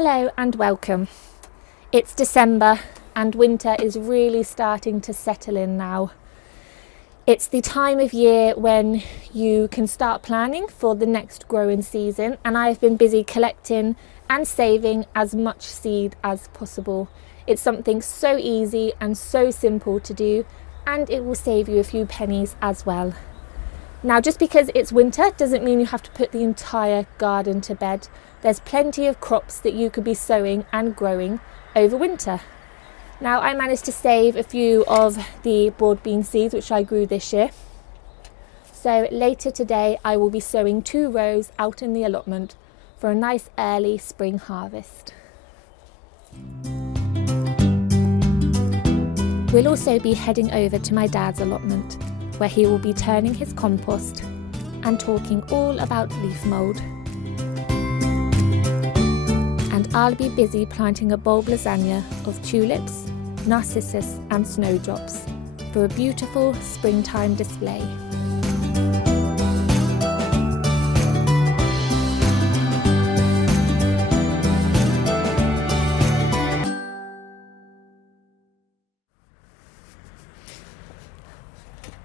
Hello and welcome. It's December and winter is really starting to settle in now. It's the time of year when you can start planning for the next growing season, and I've been busy collecting and saving as much seed as possible. It's something so easy and so simple to do, and it will save you a few pennies as well. Now, just because it's winter doesn't mean you have to put the entire garden to bed. There's plenty of crops that you could be sowing and growing over winter. Now, I managed to save a few of the broad bean seeds which I grew this year. So later today I will be sowing 2 rows out in the allotment for a nice early spring harvest. We'll also be heading over to my dad's allotment, where he will be turning his compost and talking all about leaf mould. And I'll be busy planting a bulb lasagna of tulips, narcissus and snowdrops for a beautiful springtime display.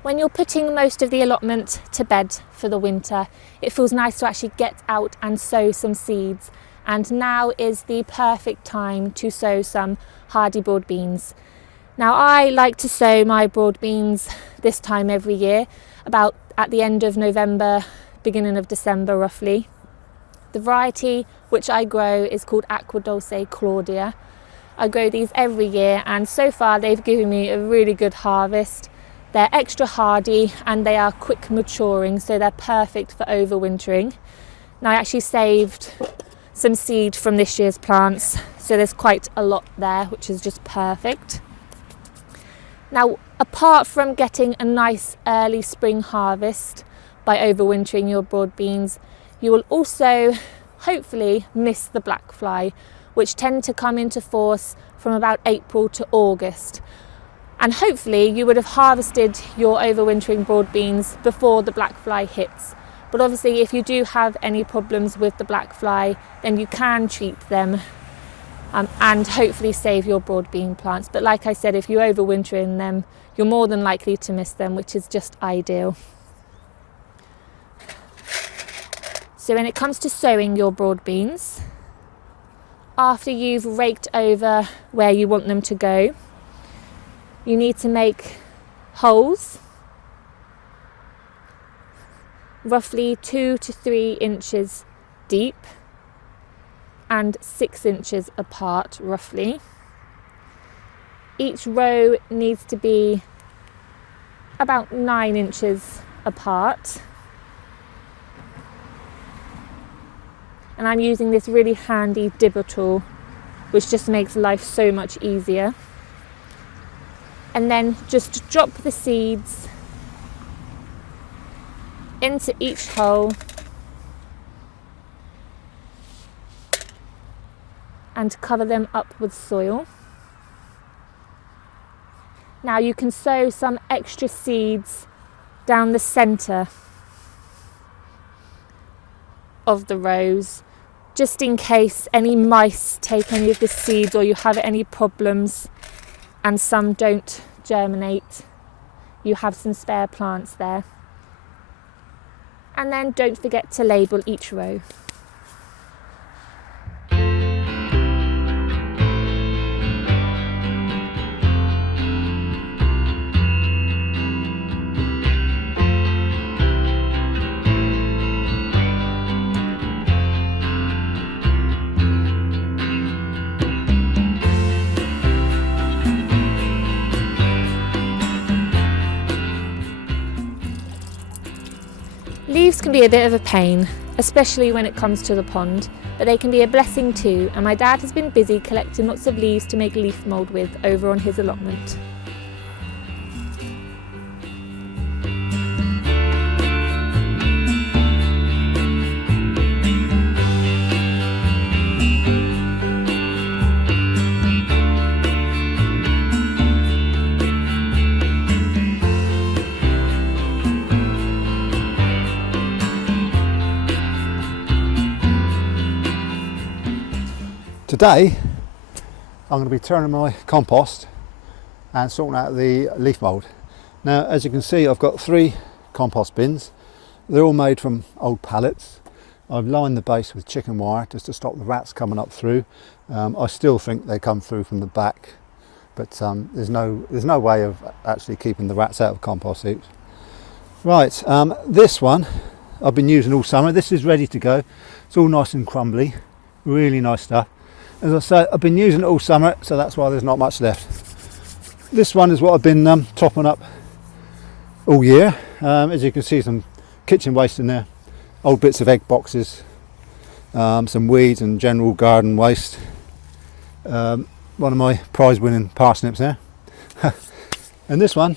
When you're putting most of the allotment to bed for the winter, it feels nice to actually get out and sow some seeds. And now is the perfect time to sow some hardy broad beans. Now, I like to sow my broad beans this time every year, about at the end of November, beginning of December roughly. The variety which I grow is called Aqua Dulce Claudia. I grow these every year, and so far they've given me a really good harvest. They're extra hardy and they are quick maturing, so they're perfect for overwintering. Now, I actually saved some seed from this year's plants, so there's quite a lot there, which is just perfect. Now, apart from getting a nice early spring harvest by overwintering your broad beans, you will also hopefully miss the black fly, which tend to come into force from about April to August. And hopefully you would have harvested your overwintering broad beans before the black fly hits. But obviously, if you do have any problems with the black fly, then you can treat them and hopefully save your broad bean plants. But like I said, if you overwinter in them, you're more than likely to miss them, which is just ideal. So when it comes to sowing your broad beans, after you've raked over where you want them to go, you need to make holes roughly 2 to 3 inches deep and 6 inches apart roughly. Each row needs to be about 9 inches apart. And I'm using this really handy dibber tool, which just makes life so much easier. And then just drop the seeds into each hole and cover them up with soil. Now you can sow some extra seeds down the centre of the rows, just in case any mice take any of the seeds or you have any problems and some don't germinate. You have some spare plants there. And then don't forget to label each row. Leaves can be a bit of a pain, especially when it comes to the pond, but they can be a blessing too, and my dad has been busy collecting lots of leaves to make leaf mould with over on his allotment. Today I'm going to be turning my compost and sorting out the leaf mould. Now, as you can see, I've got 3 compost bins. They're all made from old pallets. I've lined the base with chicken wire just to stop the rats coming up through. I still think they come through from the back, but there's no way of actually keeping the rats out of compost heaps. Right, this one I've been using all summer. This is ready to go. It's all nice and crumbly, really nice stuff. As I say, I've been using it all summer, so that's why there's not much left. This one is what I've been topping up all year. As you can see, some kitchen waste in there, old bits of egg boxes, some weeds and general garden waste. One of my prize-winning parsnips there. And this one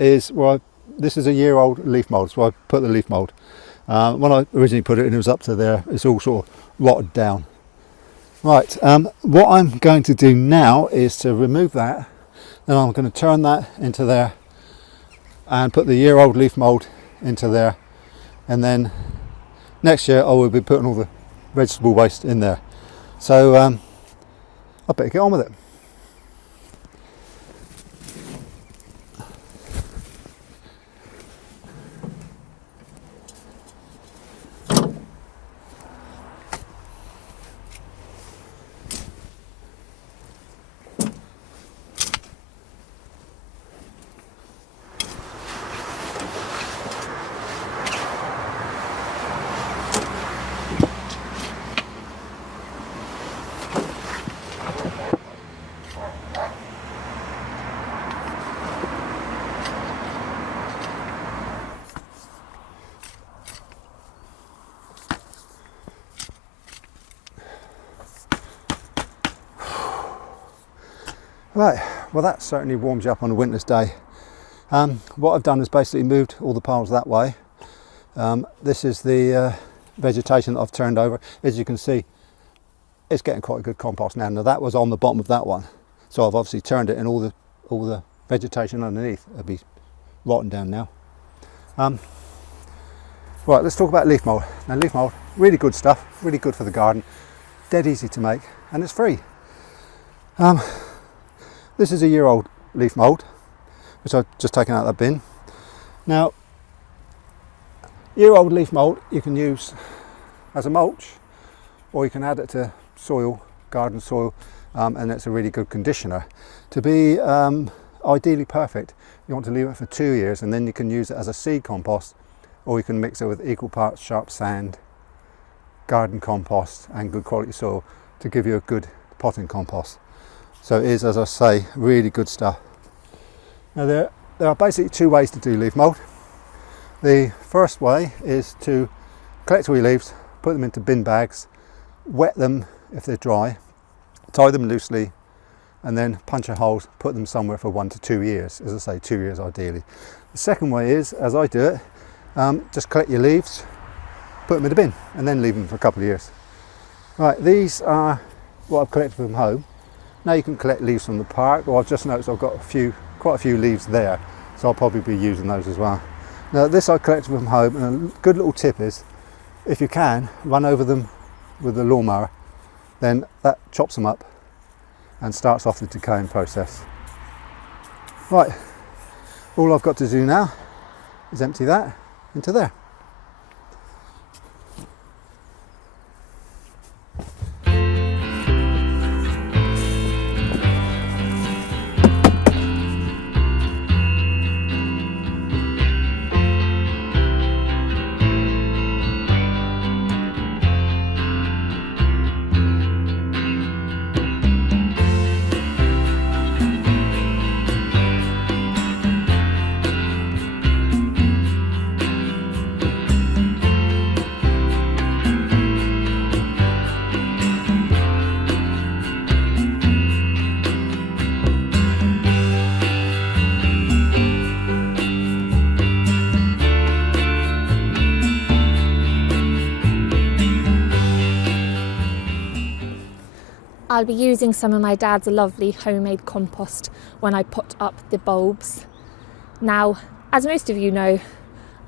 is this is a year-old leaf mould, so I put the leaf mould. When I originally put it in, it was up to there. It's all sort of rotted down. Right, what I'm going to do now is to remove that, and I'm going to turn that into there and put the year-old leaf mould into there, and then next year I will be putting all the vegetable waste in there. So I better get on with it. Right, well that certainly warms you up on a winter's day. What I've done is basically moved all the piles that way. This is the vegetation that I've turned over. As you can see, it's getting quite a good compost now. Now that was on the bottom of that one, so I've obviously turned it, and all the vegetation underneath will be rotten down now. Right, let's talk about leaf mould. Now leaf mould, really good stuff, really good for the garden, dead easy to make, and it's free. This is a year-old leaf mould, which I've just taken out of the bin. Now, year-old leaf mould you can use as a mulch, or you can add it to soil, garden soil, and it's a really good conditioner. To be ideally perfect, you want to leave it for 2 years, and then you can use it as a seed compost, or you can mix it with equal parts sharp sand, garden compost, and good quality soil to give you a good potting compost. So it is, as I say, really good stuff. Now there are basically 2 ways to do leaf mould. The first way is to collect all your leaves, put them into bin bags, wet them if they're dry, tie them loosely, and then punch a hole, put them somewhere for 1 to 2 years. As I say, 2 years ideally. The second way is, as I do it, just collect your leaves, put them in the bin, and then leave them for a couple of years. Right, these are what I've collected from home. Now you can collect leaves from the park, or I've just noticed I've got quite a few leaves there, so I'll probably be using those as well. Now this I collected from home, and a good little tip is, if you can, run over them with the lawnmower, then that chops them up and starts off the decaying process. Right, all I've got to do now is empty that into there. I'll be using some of my dad's lovely homemade compost when I pot up the bulbs. Now, as most of you know,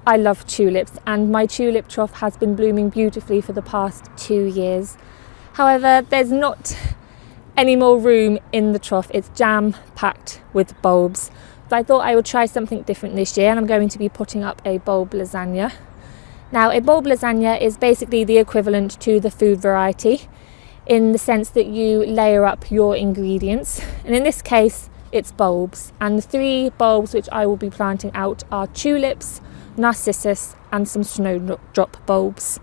I love tulips, and my tulip trough has been blooming beautifully for the past 2 years. However, there's not any more room in the trough. It's jam-packed with bulbs. So I thought I would try something different this year, and I'm going to be putting up a bulb lasagna. Now, a bulb lasagna is basically the equivalent to the food variety in the sense that you layer up your ingredients. And in this case, it's bulbs. And the 3 bulbs which I will be planting out are tulips, narcissus, and some snowdrop bulbs.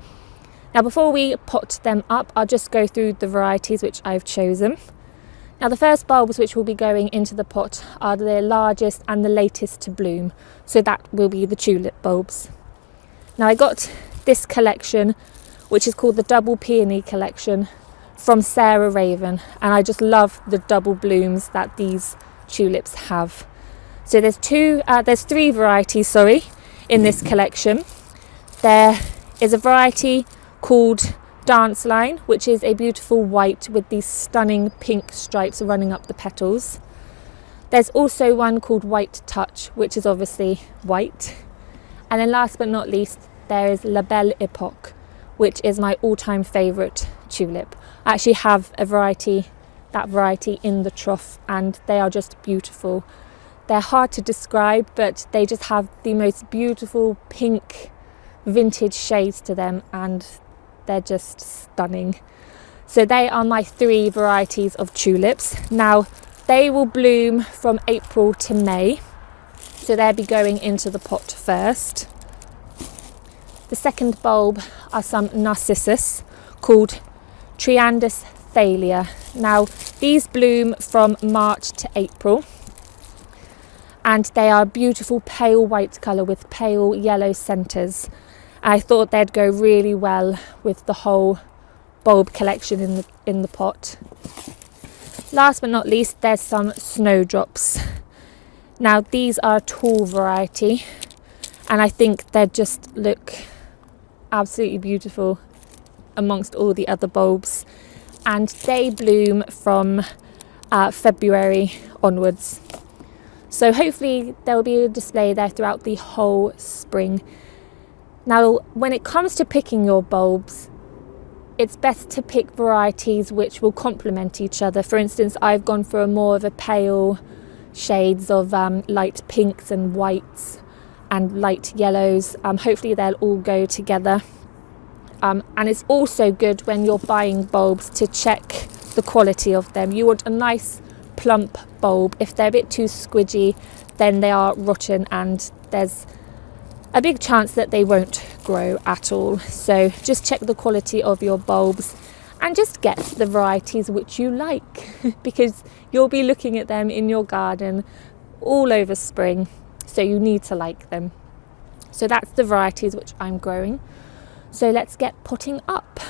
Now, before we pot them up, I'll just go through the varieties which I've chosen. Now, the first bulbs which will be going into the pot are the largest and the latest to bloom. So that will be the tulip bulbs. Now, I got this collection, which is called the Double Peony collection, from Sarah Raven. And I just love the double blooms that these tulips have. So there's 3 varieties, in this collection. There is a variety called Dance Line, which is a beautiful white with these stunning pink stripes running up the petals. There's also one called White Touch, which is obviously white. And then last but not least, there is La Belle Epoque, which is my all-time favourite tulip. I actually have that variety in the trough, and they are just beautiful. They're hard to describe, but they just have the most beautiful pink vintage shades to them, and they're just stunning. So they are my 3 varieties of tulips. Now, they will bloom from April to May, so they'll be going into the pot first. The second bulb are some narcissus called Triandus Thalia. Now, these bloom from March to April, and they are beautiful pale white colour with pale yellow centres. I thought they'd go really well with the whole bulb collection in the pot. Last but not least, there's some snowdrops. Now, these are a tall variety, and I think they just look absolutely beautiful amongst all the other bulbs. And they bloom from February onwards. So hopefully there will be a display there throughout the whole spring. Now, when it comes to picking your bulbs, it's best to pick varieties which will complement each other. For instance, I've gone for more of a pale shades of light pinks and whites and light yellows. Hopefully they'll all go together. And it's also good when you're buying bulbs to check the quality of them. You want a nice plump bulb. If they're a bit too squidgy, then they are rotten, and there's a big chance that they won't grow at all. So just check the quality of your bulbs and just get the varieties which you like because you'll be looking at them in your garden all over spring, so you need to like them. So that's the varieties which I'm growing. So let's get potting up.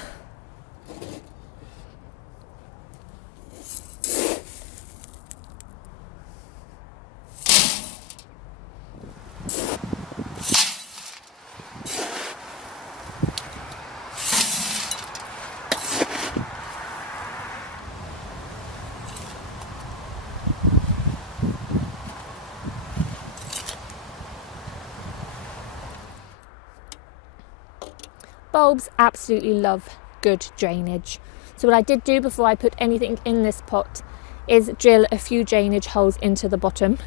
Bulbs absolutely love good drainage. So what I did do before I put anything in this pot is drill a few drainage holes into the bottom.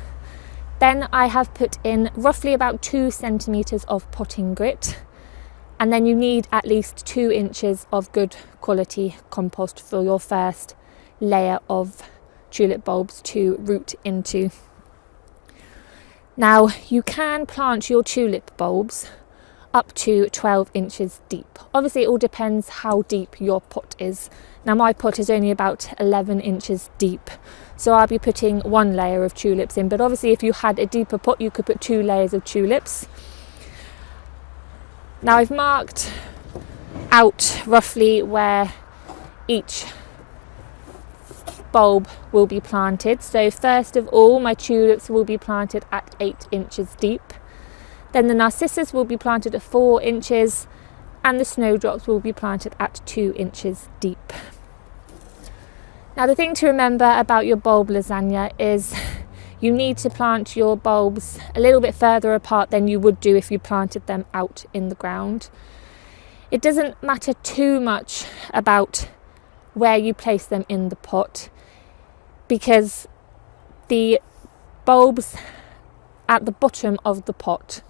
Then I have put in roughly about 2 centimetres of potting grit, and then you need at least 2 inches of good quality compost for your first layer of tulip bulbs to root into. Now, you can plant your tulip bulbs up to 12 inches deep. Obviously it all depends how deep your pot is. Now my pot is only about 11 inches deep, so I'll be putting 1 layer of tulips in, but obviously if you had a deeper pot you could put 2 layers of tulips. Now I've marked out roughly where each bulb will be planted. So first of all, my tulips will be planted at 8 inches deep. Then the narcissus will be planted at 4 inches, and the snowdrops will be planted at 2 inches deep. Now the thing to remember about your bulb lasagna is you need to plant your bulbs a little bit further apart than you would do if you planted them out in the ground. It doesn't matter too much about where you place them in the pot, because the bulbs at the bottom of the pot,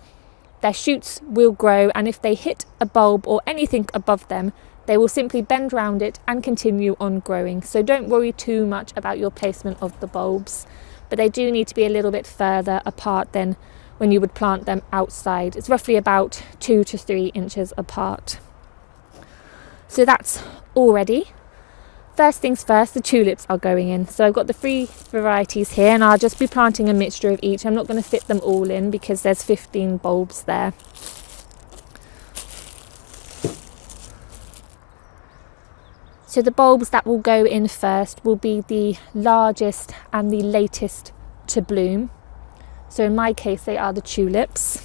their shoots will grow, and if they hit a bulb or anything above them, they will simply bend round it and continue on growing. So don't worry too much about your placement of the bulbs, but they do need to be a little bit further apart than when you would plant them outside. It's roughly about 2 to 3 inches apart. So that's all ready. First things first, the tulips are going in. So I've got the 3 varieties here, and I'll just be planting a mixture of each. I'm not going to fit them all in because there's 15 bulbs there. So the bulbs that will go in first will be the largest and the latest to bloom. So in my case, they are the tulips.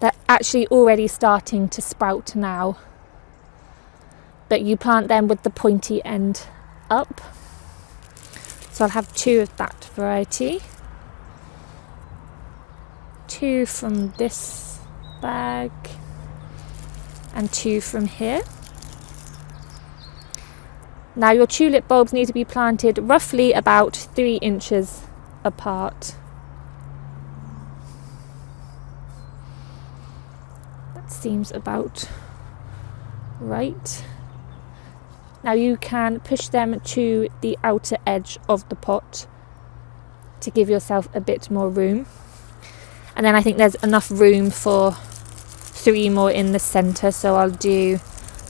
They're actually already starting to sprout now, but you plant them with the pointy end up. So I'll have 2 of that variety, 2 from this bag, and 2 from here. Now your tulip bulbs need to be planted roughly about 3 inches apart. That seems about right. Now you can push them to the outer edge of the pot to give yourself a bit more room. And then I think there's enough room for 3 more in the centre, so I'll do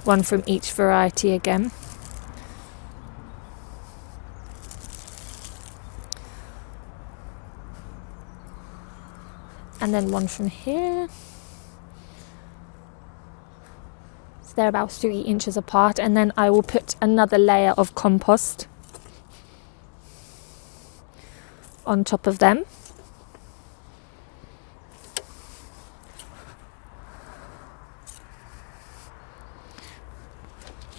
1 from each variety again. And then 1 from here. So they're about 3 inches apart, and then I will put another layer of compost on top of them.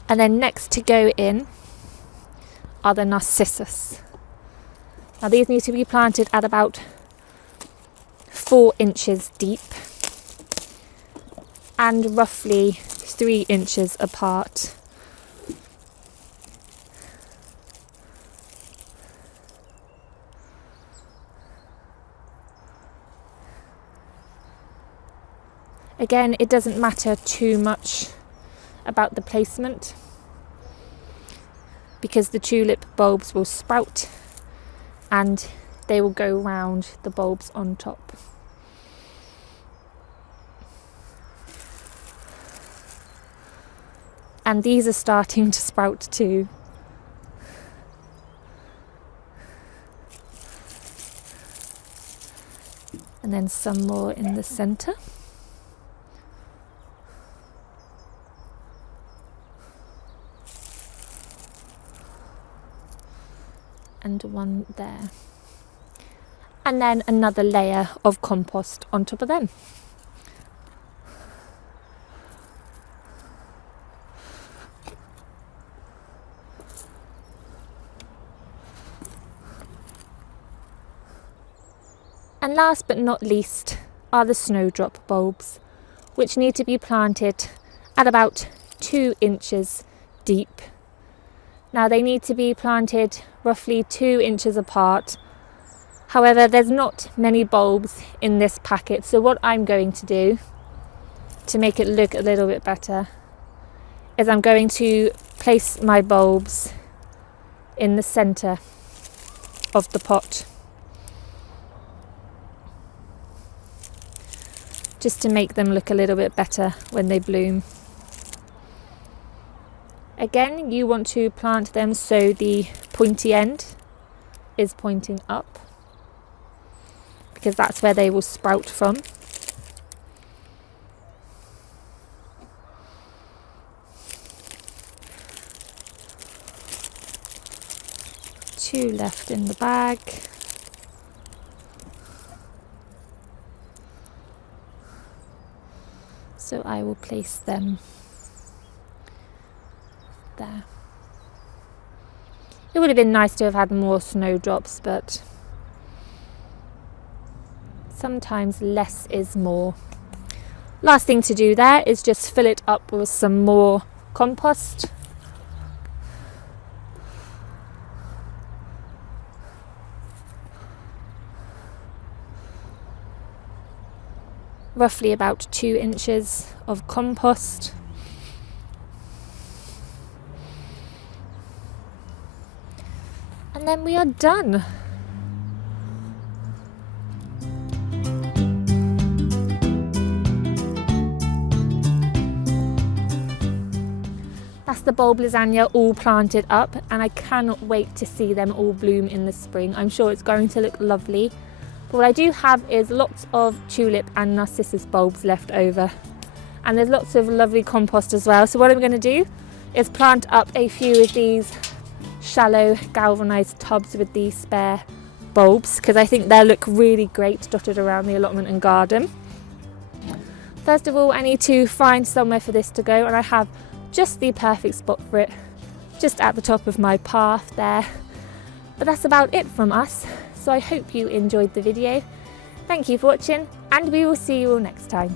And then next to go in are the narcissus. Now these need to be planted at about 4 inches deep and roughly 3 inches apart. Again, it doesn't matter too much about the placement because the tulip bulbs will sprout and they will go round the bulbs on top. And these are starting to sprout too. And then some more in the centre. And 1 there. And then another layer of compost on top of them. And last but not least are the snowdrop bulbs, which need to be planted at about 2 inches deep. Now they need to be planted roughly 2 inches apart. However, there's not many bulbs in this packet, so what I'm going to do to make it look a little bit better is I'm going to place my bulbs in the centre of the pot, just to make them look a little bit better when they bloom. Again, you want to plant them so the pointy end is pointing up, because that's where they will sprout from. Two left in the bag. So I will place them there. It would have been nice to have had more snowdrops, but sometimes less is more. Last thing to do there is just fill it up with some more compost. Roughly about 2 inches of compost. And then we are done. That's the bulb lasagna all planted up, and I cannot wait to see them all bloom in the spring. I'm sure it's going to look lovely. But what I do have is lots of tulip and narcissus bulbs left over, and there's lots of lovely compost as well. So what I'm going to do is plant up a few of these shallow galvanized tubs with these spare bulbs, because I think they'll look really great dotted around the allotment and garden. First of all, I need to find somewhere for this to go, and I have just the perfect spot for it, just at the top of my path there. But that's about it from us, so I hope you enjoyed the video. Thank you for watching, and we will see you all next time.